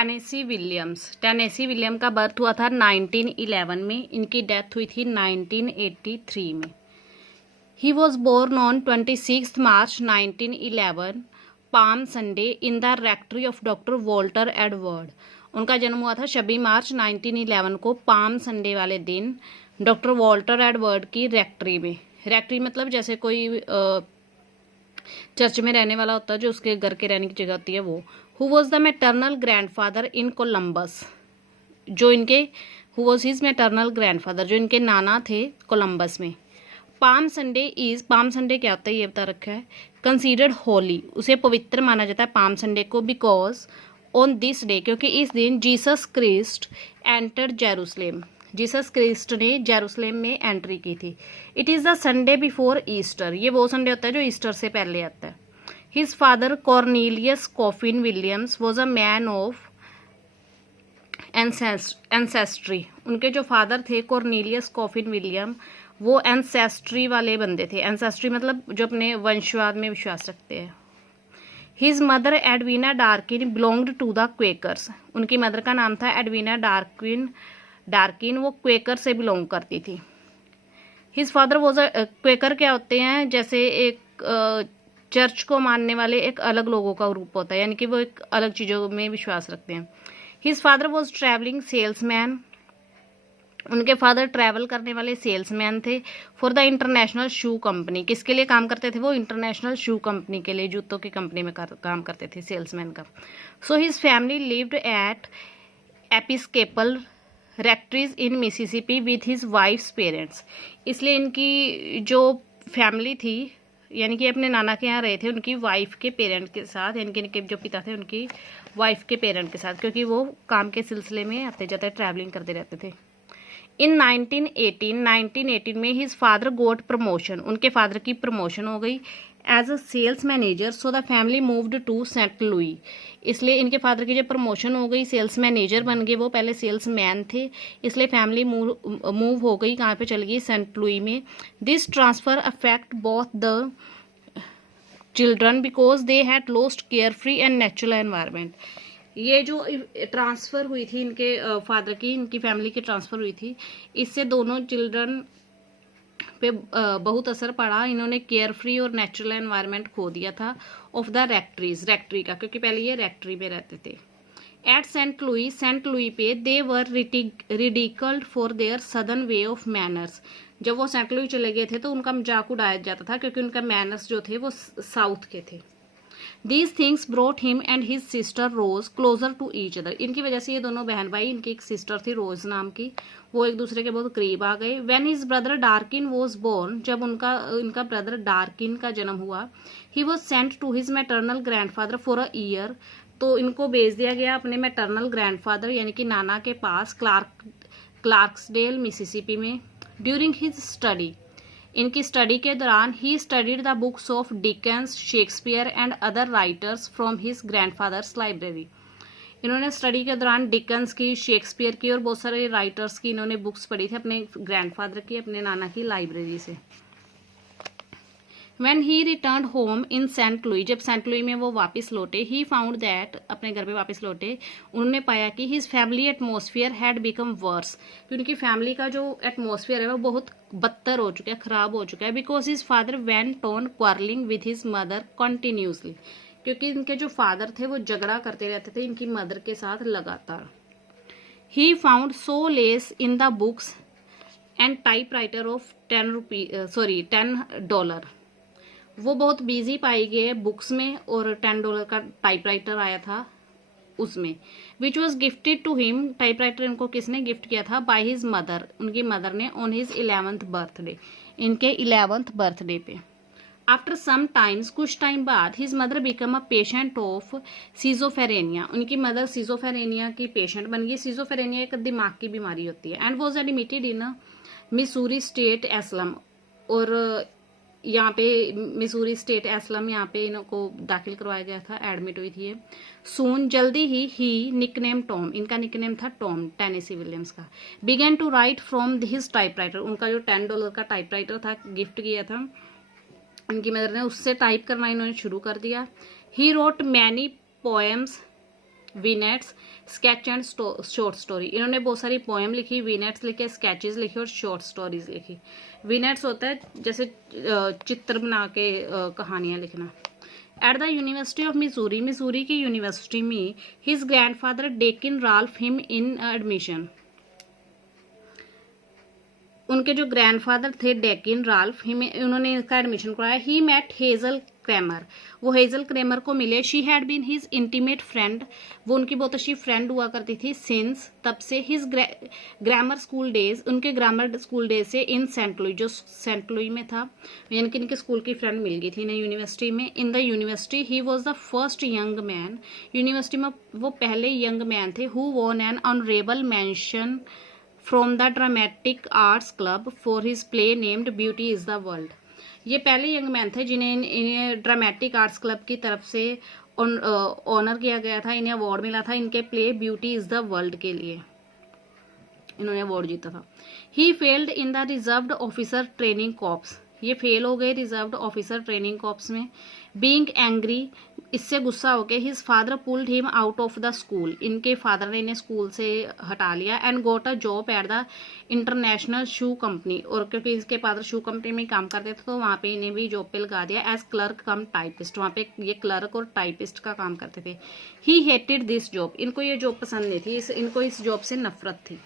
Tennessee Williams. Tennessee William का birth हुआ था 1911 में, इनकी डेथ हुई थी 1983 में। He was born on 26 March 1911 Palm Sunday in the rectory of doctor Walter Edward. उनका जन्म हुआ था 26 मार्च 1911 को पाम संडे वाले दिन डॉक्टर वॉल्टर एडवर्ड की रेक्ट्री में। रेक्ट्री मतलब जैसे कोई चर्च में रहने वाला होता है, जो उसके घर के रहने की जगह होती है वो। Who was the maternal grandfather in Columbus, जो इनके who was his maternal grandfather, जो इनके नाना थे कोलम्बस में। Palm Sunday is, palm Sunday क्या होता है ये बता रखा है। कंसीडर्ड होली, उसे पवित्र माना जाता है पाम संडे को, बिकॉज ऑन दिस डे, क्योंकि इस दिन Jesus Christ enter Jerusalem, Jesus Christ ने जेरूसलेम में एंट्री की थी। It is the Sunday before Easter, ये वो संडे होता है जो ईस्टर से पहले आता है। His father Cornelius coffin Williams was a man of ancestry. उनके जो फादर थे कॉर्नेलियस कॉफिन विलियम, वो एंसेस्ट्री वाले बंदे थे। एंसेस्ट्री मतलब जो अपने वंशवाद में विश्वास रखते हैं। His mother Edwina Dakin belonged to the Quakers. उनकी मदर का नाम था एडवीना डार्किन, वो क्वेकर से बिलोंग करती थी। His father was a, Quaker क्या होते हैं, जैसे एक चर्च को मानने वाले एक अलग लोगों का ग्रुप होता है, यानी कि वो एक अलग चीज़ों में विश्वास रखते हैं। His father was travelling salesman, उनके फादर ट्रैवल करने वाले सेल्समैन थे। For the international shoe company, किसके लिए काम करते थे वो, इंटरनेशनल शू कंपनी के लिए, जूतों की कंपनी में काम करते थे सेल्समैन का। So his family lived at episcopal rectories in Mississippi with his wife's parents. इसलिए इनकी जो फैमिली थी, यानी कि अपने नाना के यहाँ रहे थे उनकी वाइफ के पेरेंट के साथ, यानी कि इनके जो पिता थे उनकी वाइफ के पेरेंट के साथ, क्योंकि वो काम के सिलसिले में आते जाते ट्रैवलिंग करते रहते थे। इन 1918 में हिज फादर गोट प्रमोशन, उनके फादर की प्रमोशन हो गई as a sales manager, so the family moved to Saint Louis. इसलिए इनके फादर की जब प्रमोशन हो गई, सेल्स मैनेजर बन गए, वो पहले सेल्स मैन थे, इसलिए फैमिली मूव हो गई, कहाँ पे चल गई, सेंट लुई में। This transfer affect both the children because they had lost care free and natural environment. ये जो ट्रांसफ़र हुई थी इनके फादर की, इनकी फैमिली की ट्रांसफ़र हुई थी, इससे दोनों चिल्ड्रन पे बहुत असर पड़ा। इन्होंने केयर फ्री और नेचुरल एनवायरनमेंट खो दिया था ऑफ द रेक्ट्री का, क्योंकि पहले ये रेक्ट्री में रहते थे। एट सेंट लुई पे they were ridiculed for their southern way of manners. जब वो सेंट लुई चले गए थे तो उनका मजाक उड़ाया जाता था, क्योंकि उनका मैनर्स जो थे वो साउथ के थे। These things brought him and his sister Rose closer to each other. इनकी वजह से ये दोनों बहन भाई, इनकी एक सिस्टर थी रोज नाम की, वो एक दूसरे के बहुत करीब आ गए। When his brother Darkin was born, जब इनका ब्रदर डार्किन का जन्म हुआ, he was sent to his maternal grandfather for a year. तो इनको भेज दिया गया अपने मैटरनल ग्रैंडफादर यानी कि नाना के पास क्लार्क्सडेल मिसिसिपी में। ड्यूरिंग हिज स्टडी, इनकी स्टडी के दौरान he studied the books of Dickens, Shakespeare and other writers from his grandfathers library. इन्होंने स्टडी के दौरान डिकेंस की, शेक्सपियर की और बहुत सारे राइटर्स की इन्होंने बुक्स पढ़ी थी अपने ग्रैंडफादर की, अपने नाना की लाइब्रेरी से। When he returned home in Saint Louis, जब सेंट लुई में वो वापस लौटे, he found that, अपने घर पे वापस लौटे, उन्होंने पाया कि his family atmosphere had become worse, कि उनकी फैमिली का जो एटमोसफियर है वो बहुत बदतर हो चुका है, ख़राब हो चुका है। Because his father went on quarreling with his mother continuously, क्योंकि इनके जो फादर थे वो झगड़ा करते रहते थे इनकी मदर के साथ लगातार। He found solace in the books and typewriter of $10। वो बहुत बिजी पाई गए बुक्स में और $10 का टाइपराइटर आया था उसमें, which was gifted to him. Typewriter इनको किसने गिफ्ट किया था, बाय हिज मदर, उनकी मदर ने, ऑन हिज 11th बर्थडे, इनके 11th बर्थडे पे। आफ्टर सम टाइम्स, कुछ टाइम बाद, his mother become a patient of schizophrenia, उनकी मदर सीजोफेरेनिया की पेशेंट बन गई। सीजोफेरेनिया एक दिमाग की बीमारी होती है। And was admitted in Missouri state asylum, और यहाँ पे मिसूरी स्टेट एस्लम, यहाँ पे इनको दाखिल करवाया गया था, एडमिट हुई थी ये। सून, जल्दी ही निकनेम टॉम, इनका निकनेम था टॉम, टेनेसी विलियम्स का। Began to write from his typewriter, उनका जो $10 का टाइपराइटर था, गिफ्ट किया था इनकी मदर ने, उससे टाइप करना इन्होंने शुरू कर दिया। He wrote many poems vignettes, sketch and short story. इन्होंने बहुत सारी पोएम लिखी, वीनेट्स लिखे, स्केचेस लिखे और शॉर्ट स्टोरीज लिखी। वीनेट्स होता है जैसे चित्र बना के कहानियां लिखना। At the university of Missouri, Missouri की यूनिवर्सिटी में his grandfather Deccan Ralph him in admission. उनके जो ग्रैंडफादर थे डेकिन राल्फ हिम, उन्होंने इसका एडमिशन कराया। ही मेट हेजल क्रैमर, वो हेजल क्रैमर को मिले। She had been his intimate friend, वो उनकी बहुत अच्छी फ्रेंड हुआ करती थी सिंस, तब से। हिज ग्रामर स्कूल डेज, उनके ग्रामर स्कूल डेज से इन सेंट लुई, जो सेंट लुई में था, यानी कि इनके स्कूल की फ्रेंड मिल गई थी इन्हें यूनिवर्सिटी में। In the university he was the first young man, university में वो पहले यंग मैन थे who won N honourable mention from the dramatic arts club for his play named beauty is the world. ये पहले young man थे जिन्हें इन्हें dramatic arts club की तरफ से ऑनर किया गया था, इन्हें अवार्ड मिला था इनके play Beauty is the world के लिए, इन्होंने अवार्ड जीता था। He failed in the reserved officer training corps, ये फेल हो गए रिजर्व्ड ऑफिसर ट्रेनिंग कॉर्प्स में। बीइंग एंग्री, इससे गुस्सा हो गए। His father pulled him out of the school, इनके फादर ने इन्हें स्कूल से हटा लिया। And got a job at the international shoe company, और क्योंकि इसके फादर शू कंपनी में काम करते थे तो वहाँ पे इन्हें भी जॉब पे लगा दिया एज क्लर्क कम टाइपिस्ट, वहाँ पे ये क्लर्क और टाइपिस्ट का काम करते थे। ही हेटेड दिस जॉब, इनको ये जॉब पसंद नहीं थी, इनको इस जॉब से नफरत थी।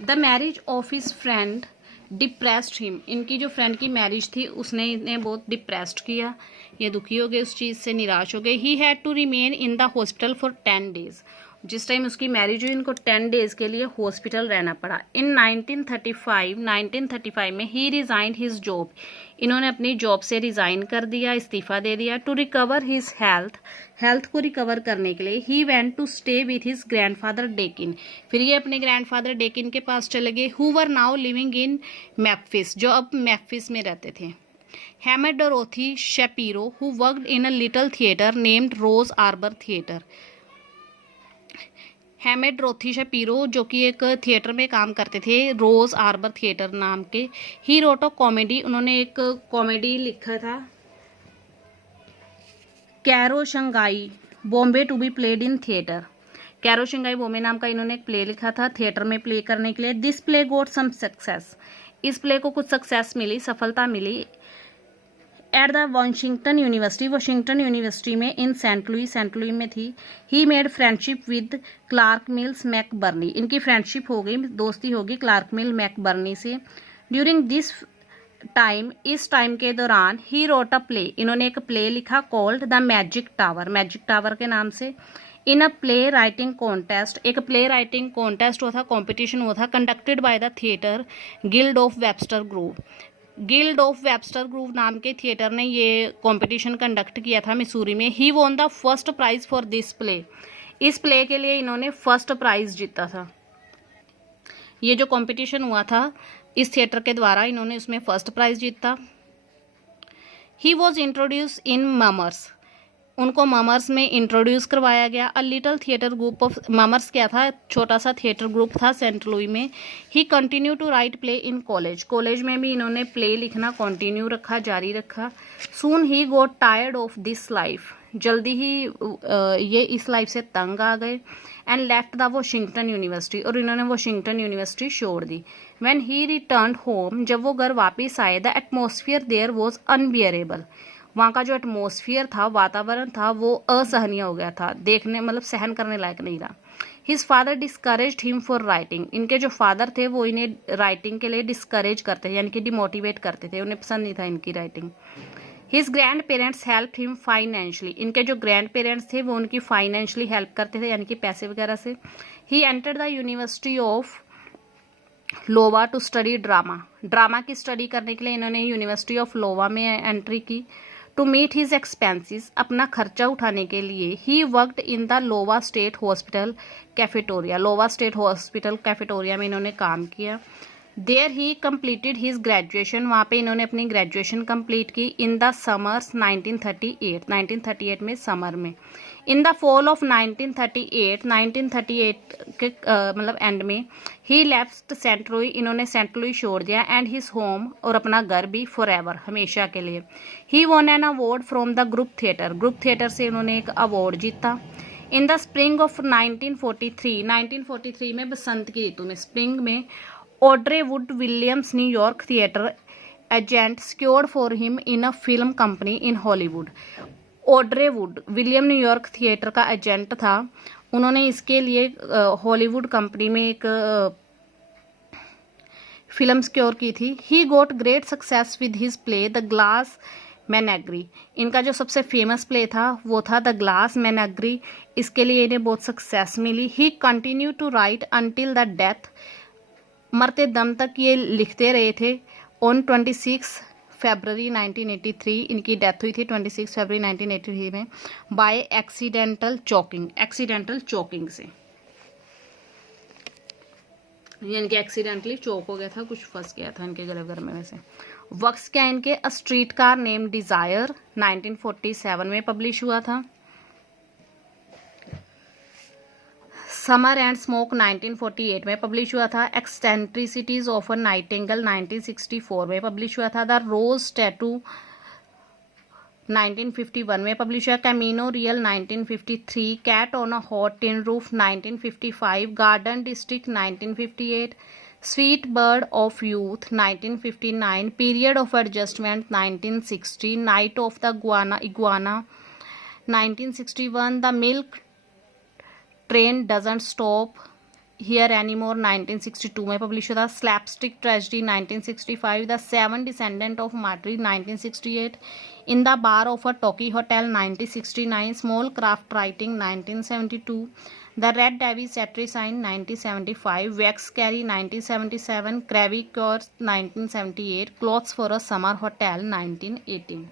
The marriage of his friend depressed him, इनकी जो फ्रेंड की मैरिज थी उसने इन्हें बहुत डिप्रेस्ड किया, ये दुखी हो गए, उस चीज़ से निराश हो गए। He had to remain in the hospital for 10 days, जिस टाइम उसकी मैरिज हुई इनको 10 डेज के लिए हॉस्पिटल रहना पड़ा। इन 1935 में ही रिजाइंड हिज जॉब, इन्होंने अपनी जॉब से रिजाइन कर दिया, इस्तीफा दे दिया। टू रिकवर हिज हेल्थ को रिकवर करने के लिए he went to stay with his grandfather Dakin, फिर ये अपने ग्रैंडफादर डेकिन के पास चले गए। Who were now living in Memphis, जो अब मैम्फिस में रहते थे। He met Dorothy Shapiro who worked in a little theatre named Rose Arbor theatre, he met Dorothy Shapiro जो कि एक थिएटर में काम करते थे रोज आर्बर थिएटर नाम के। ही रोट अ कॉमेडी, उन्होंने एक कॉमेडी लिखा था Cairo Shanghai Bombay to be played in theatre. Cairo Shanghai Bombay नाम का इन्होंने एक प्ले लिखा था थिएटर में प्ले करने के लिए। This play got some success, इस प्ले को कुछ सक्सेस मिली, सफलता मिली। एट द वाशिंगटन यूनिवर्सिटी में इन सेंट लुई में थी। He made friendship with Clark Mills McBurney, इनकी फ्रेंडशिप हो गई, दोस्ती होगी क्लार्क मिल मैकबर्नी से। ड्यूरिंग दिस टाइम, इस टाइम के दौरान ही रोट अ प्ले, इन्होंने एक प्ले लिखा कॉल्ड द मैजिक टावर के नाम से। इन अ प्ले राइटिंग कॉन्टेस्ट, एक प्ले राइटिंग कॉन्टेस्ट हुआ था, कॉम्पिटिशन हुआ था, conducted by the theatre guild of Webster groove. Guild of Webster groove नाम के थिएटर ने ये कंपटीशन कंडक्ट किया था मिसूरी में। He won the first prize for this play, इस प्ले के लिए इन्होंने फर्स्ट प्राइज जीता था। ये जो कंपटीशन हुआ था इस थिएटर के द्वारा, इन्होंने उसमें फर्स्ट प्राइज जीता। He was introduce in mummers, उनको ममर्स में इंट्रोड्यूस करवाया गया। A little theatre group of, Mummers क्या था, छोटा सा थिएटर ग्रुप था सेंट लुई में। He continue to write play in college में भी इन्होंने प्ले लिखना कंटिन्यू रखा, जारी रखा। Soon he got tired of this life, जल्दी ही ये इस लाइफ से तंग आ गए। And left the Washington university, और इन्होंने वाशिंगटन यूनिवर्सिटी छोड़ दी। व्हेन ही रिटर्न्ड होम, जब वो घर वापस आए, the atmosphere there was unbearable, वहाँ का जो एटमोसफियर था, वातावरण था, वो असहनीय हो गया था, देखने मतलब सहन करने लायक नहीं रहा। His father discouraged him for writing, इनके जो फादर थे वो इन्हें राइटिंग के लिए डिस्करेज करते थे, यानी कि डिमोटिवेट करते थे, उन्हें पसंद नहीं था इनकी writing. His grand parents help him financially, इनके जो ग्रैंड पेरेंट्स थे वो उनकी फाइनेंशली हेल्प करते थे, यानी कि पैसे वगैरह से। He entered the university of Iowa to study drama की स्टडी करने के लिए इन्होंने यूनिवर्सिटी ऑफ लोवा में एंट्री की। टू मीट हिज एक्सपेंसेस, अपना खर्चा उठाने के लिए। He worked in the Iowa state hospital cafeteria, Iowa state hospital cafeteria में इन्होंने काम किया। There he completed his graduation, वहाँ पे इन्होंने अपनी ग्रेजुएशन कंप्लीट की। इन द समर्स 1938 में समर में। इन द फॉल ऑफ 1938 के मतलब एंड में ही लेफ्ट सेंट लुई, इन्होंने सेंट लुई छोड़ दिया, एंड हिज होम, और अपना घर भी, फॉर एवर, हमेशा के लिए। He won an award from the Group Theatre से इन्होंने एक अवार्ड जीता। इन द स्प्रिंग ऑफ 1943 में, बसंत की ऋतु में, स्प्रिंग में, Audrey would Williams New York theatre agent स्क्योर्ड for him in a film company in Hollywood. Audrey would William New York theatre का agent था, उन्होंने इसके लिए हॉलीवुड कंपनी में एक फिल्म सिक्योर की थी। He got great success with his play the Glass Menagerie, इनका जो सबसे फेमस प्ले था वो था द ग्लास मैनेगरी, इसके लिए इन्हें बहुत सक्सेस मिली। He continue to write until the death, मरते दम तक ये लिखते रहे थे। ऑन 26 फरवरी 1983, इनकी डेथ हुई थी 26 फरवरी 1983 में, बाय एक्सीडेंटल चोकिंग से, इनके एक्सीडेंटली चोक हो गया था, कुछ फंस गया था इनके गले में से। वर्क्स क्या इनके, a street car name desire 1947 में पब्लिश हुआ था। समर एंड स्मोक 1948 में पब्लिश हुआ था। एक्सटेंट्रिसिटीज ऑफ अ नाइटिंगेल 1964 में पब्लिश हुआ था। द रोज टैटू 1951 में पब्लिश हुआ। Camino Real 1953, Cat on a Hot Tin Roof 1955, Garden District 1958, Sweet Bird of Youth 1959, Period of Adjustment 1960, Night of the Iguana 1961, The Milk Train Doesn't Stop Here Anymore 1962 में publish हुआ था। Slapstick Tragedy 1965, The Seven Descendant of Martyry 1968, In the Bar of a Tokyo Hotel 1969, Small Craft Writing 1972, The Red Devil सेट्रीसाइन 1975, wax carry 1977, Creve Coeur 1978, Clothes for a Summer Hotel 1918।